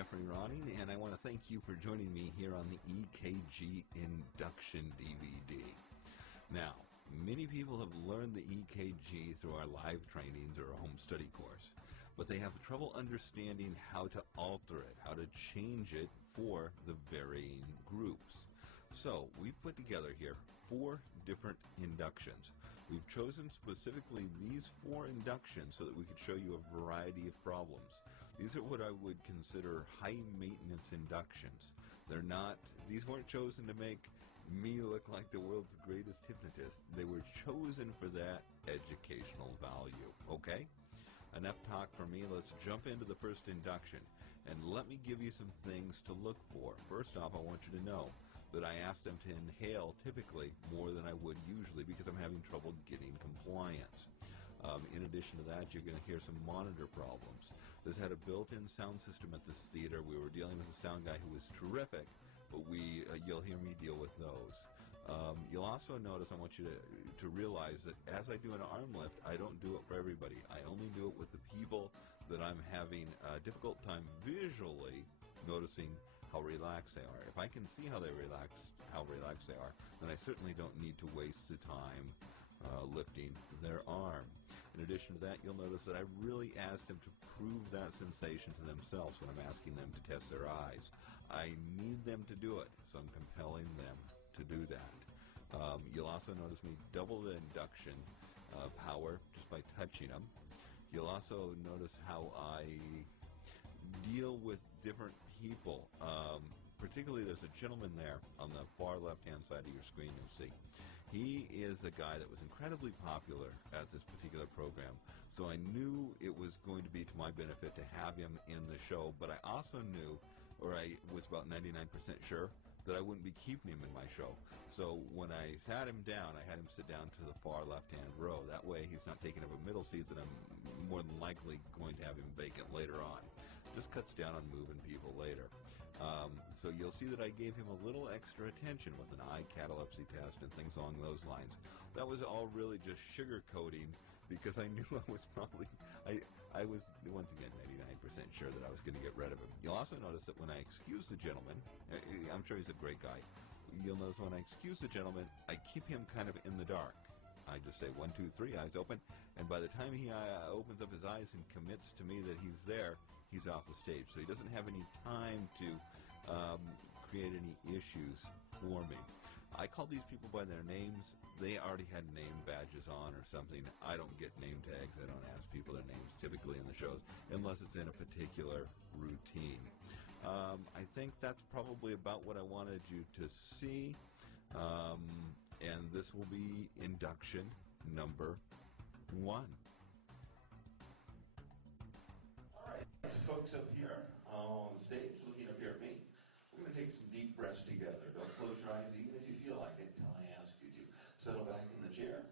Jeffrey Ronning, and I want to thank you for joining me here on the EKG Induction DVD. Now, many people have learned the EKG through our live trainings or a home study course, but they have trouble understanding how to alter it, how to change it for the varying groups. So we've put together here 4 different inductions. We've chosen specifically these 4 inductions so that we could show you a variety of problems. These are what I would consider high maintenance inductions. These weren't chosen to make me look like the world's greatest hypnotist. They were chosen for that educational value. Okay? Enough talk for me. Let's jump into the first induction. And let me give you some things to look for. First off, I want you to know that I ask them to inhale typically more than I would usually because I'm having trouble getting compliance. In addition to that, you're going to hear some monitor problems. This had a built-in sound system at this theater. We were dealing with a sound guy who was terrific, but you'll hear me deal with those. You'll also notice, I want you to realize that as I do an arm lift, I don't do it for everybody. I only do it with the people that I'm having a difficult time visually noticing how relaxed they are. If I can see how relaxed they are, then I certainly don't need to waste the time lifting their arm. In addition to that, you'll notice that I really ask them to prove that sensation to themselves when I'm asking them to test their eyes. I need them to do it, so I'm compelling them to do that. You'll also notice me double the induction power just by touching them. You'll also notice how I deal with different people. Particularly, there's a gentleman there on the far left-hand side of your screen you'll see. He is a guy that was incredibly popular at this particular program, so I knew it was going to be to my benefit to have him in the show, but I also knew, or I was about 99% sure, that I wouldn't be keeping him in my show. So when I sat him down, I had him sit down to the far left-hand row. That way he's not taking up a middle seat that I'm more than likely going to have him vacant later on. Just cuts down on moving people later. So you'll see that I gave him a little extra attention with an eye catalepsy test and things along those lines. That was all really just sugarcoating because I knew I was probably, I was once again 99% sure that I was going to get rid of him. You'll also notice that when I excuse the gentleman, I'm sure he's a great guy, you'll notice when I excuse the gentleman, I keep him kind of in the dark. I just say 1, 2, 3, eyes open, and by the time he opens up his eyes and commits to me that he's there, he's off the stage. So he doesn't have any time to create any issues for me. I call these people by their names. They already had name badges on or something. I don't get name tags. I don't ask people their names typically in the shows unless it's in a particular routine. I think that's probably about what I wanted you to see. And this will be induction number 1. All right, folks up here on stage looking up here at me. We're going to take some deep breaths together. Don't close your eyes even if you feel like it until I ask you to. Settle back in the chair.